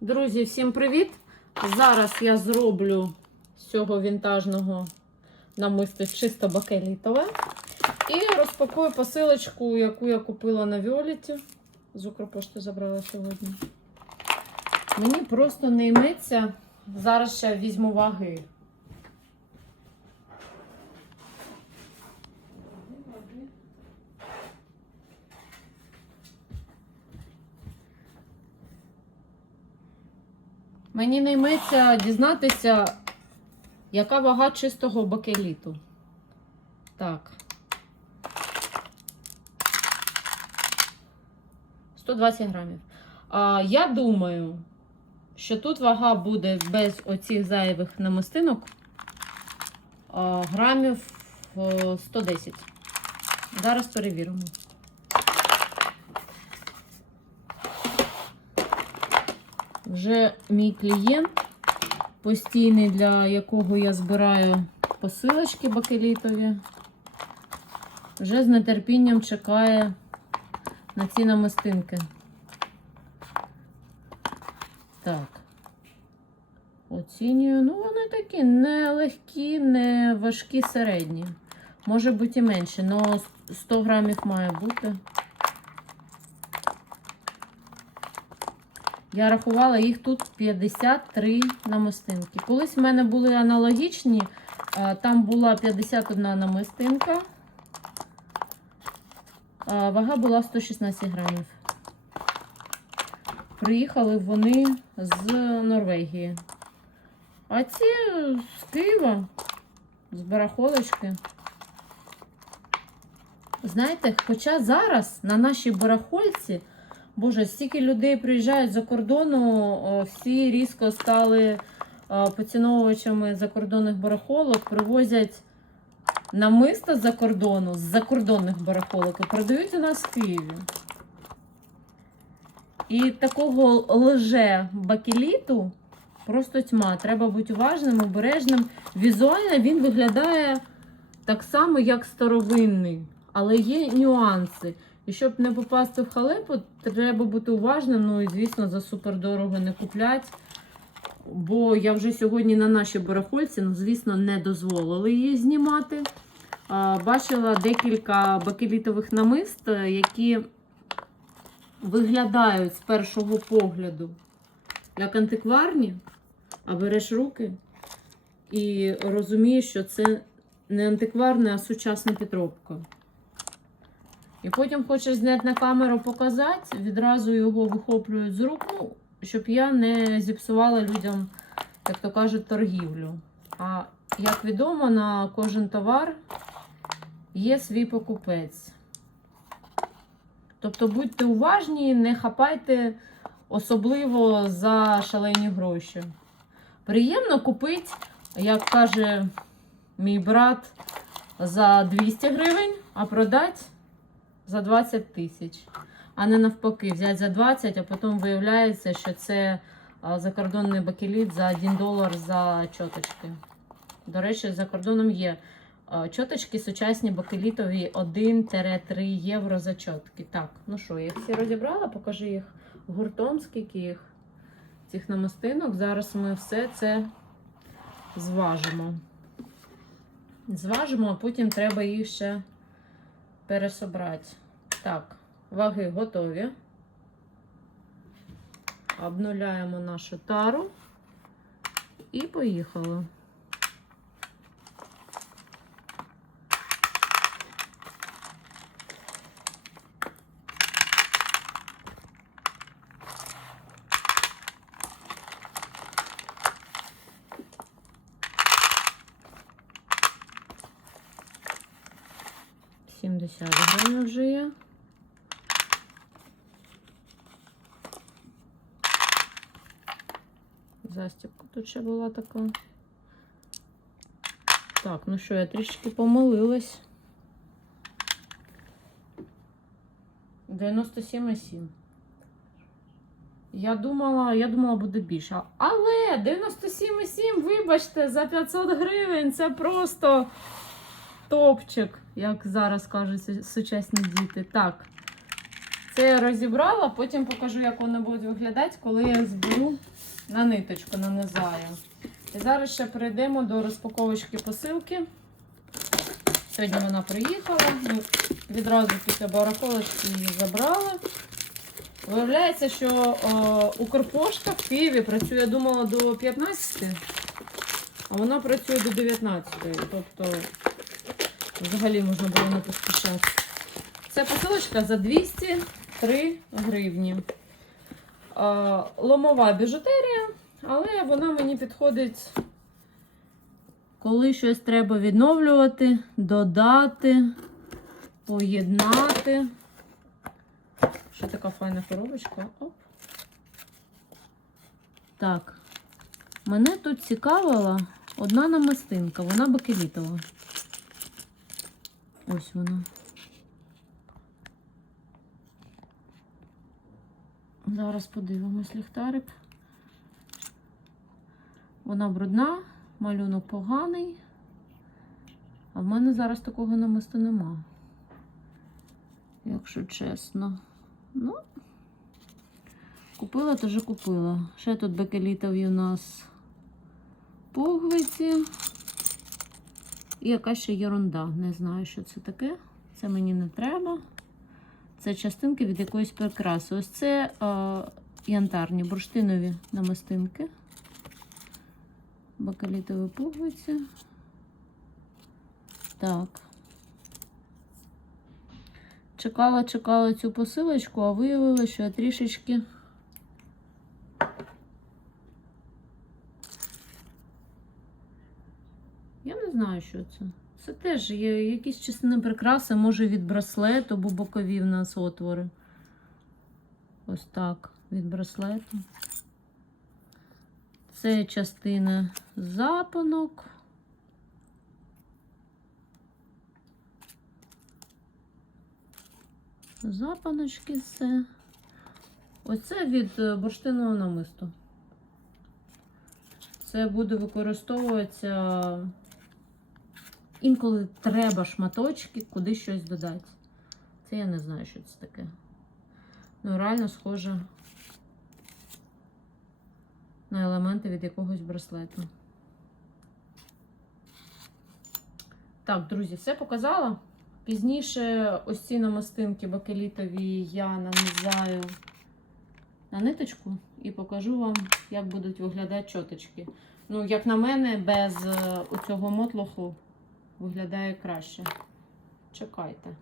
Друзі, всім привіт! Зараз я зроблю з цього вінтажного намисти чисто бакелітове. І розпакую посилочку, яку я купила на Віоліті. З Укрпошти забрала сьогодні. Мені просто не йметься. Зараз ще візьму ваги. Мені не йметься дізнатися, яка вага чистого бакеліту. Так. 120 грамів. А, я думаю, що тут вага буде без оцих зайвих намистинок а, грамів 110. Зараз перевіримо. Вже мій клієнт, постійний, для якого я збираю посилочки бакелітові, вже з нетерпінням чекає на ці намистинки. Так. Оцінюю. Ну, вони такі не легкі, не важкі, середні. Може бути і менше, але 100 грамів має бути. Я рахувала їх тут 53 намистинки. Колись в мене були аналогічні, там була 51 намистинка, а вага була 116 грамів. Приїхали вони з Норвегії. А ці з Києва, з барахолочки. Знаєте, хоча зараз на нашій барахольці Боже, стільки людей приїжджають за кордону, всі різко стали поціновувачами закордонних барахолок, привозять намиста з-за кордону, з закордонних барахолок і продають у нас в Києві. І такого лже бакеліту просто тьма. Треба бути уважним, обережним. Візуально він виглядає так само, як старовинний, але є нюанси. І щоб не попасти в халепу, треба бути уважним. Ну і звісно, за супердорого не куплять. Бо я вже сьогодні на нашій барахольці, ну, звісно, не дозволили її знімати. А, Бачила декілька бакелітових намист, е, які виглядають з першого погляду як антикварні, а береш руки і розумієш, що це не антикварна, а сучасна підробка. І потім хочеш зняти на камеру показати, відразу його вихоплюють з рук, ну, щоб я не зіпсувала людям, як то кажуть, торгівлю. А як відомо, на кожен товар є свій покупець. Тобто будьте уважні, не хапайте особливо за шалені гроші. Приємно купити, як каже мій брат, за 200 гривень, а продати за 20 тисяч. А не навпаки, взяти за 20, а потім виявляється, що це закордонний бакеліт за 1 долар за чоточки. До речі, за кордоном є чоточки сучасні бакелітові 1-3 євро за чотки. Так, ну що, я всі розібрала, покажу їх гуртом, скільки їх цих намистинок. Зараз ми все це зважимо. Зважимо, а потім треба їх ще пересобрати. Так, ваги готові. Обнуляємо нашу тару і поїхали. Сімдесят гривень вже є. Застібка тут ще була така. Так, ну що, я трішки помилилась. 97,7. Я думала, я думала, буде більше. Але 97,7, вибачте, за 500 гривень це просто топчик, як зараз кажуть сучасні діти. Так, Це я розібрала, потім покажу, як вони будуть виглядати, коли я зберу на ниточку, нанизаю. І зараз ще перейдемо до розпаковочки посилки. Сьогодні вона приїхала. Ми відразу після барахолочки її забрали. Виявляється, що о, Укрпошта в Києві працює, я думала, до 15, а вона працює до 19. Тобто, взагалі можна було не поспішати. Це посилочка за 203 гривні. Ломова біжутерія, але вона мені підходить, коли щось треба відновлювати, додати, поєднати. Що така файна коробочка? Оп. Так. Мене тут цікавила одна намистинка, вона бакелітова. Ось вона. Зараз подивимось ліхтарик. Вона брудна, малюнок поганий. А в мене зараз такого намисту нема. Якщо чесно. Ну, купила, вже купила. Ще тут бекелітові у нас пуговиці. І якась ще ерунда. Не знаю, що це таке. Це мені не треба. Це частинки від якоїсь прикраси. Ось це е, янтарні бурштинові намистинки. Бакалітові пуговиці. Так. Чекала, чекала цю посилочку, а виявилося, що я трішечки. Я не знаю, що це. Це теж є якісь частини прикраси, може від браслету, бо бокові в нас отвори. Ось так, від браслету. Це частина запонок. Запаночки все. Оце від е, бурштинового намисту. Це буде використовуватися інколи треба шматочки, куди щось додати. Це я не знаю, що це таке. Ну, реально схоже на елементи від якогось браслету. Так, друзі, все показала. Пізніше ось ці намистинки бакелітові я нанизаю на ниточку і покажу вам, як будуть виглядати чоточки. Ну, як на мене, без е, оцього мотлоху виглядає краще. Чекайте.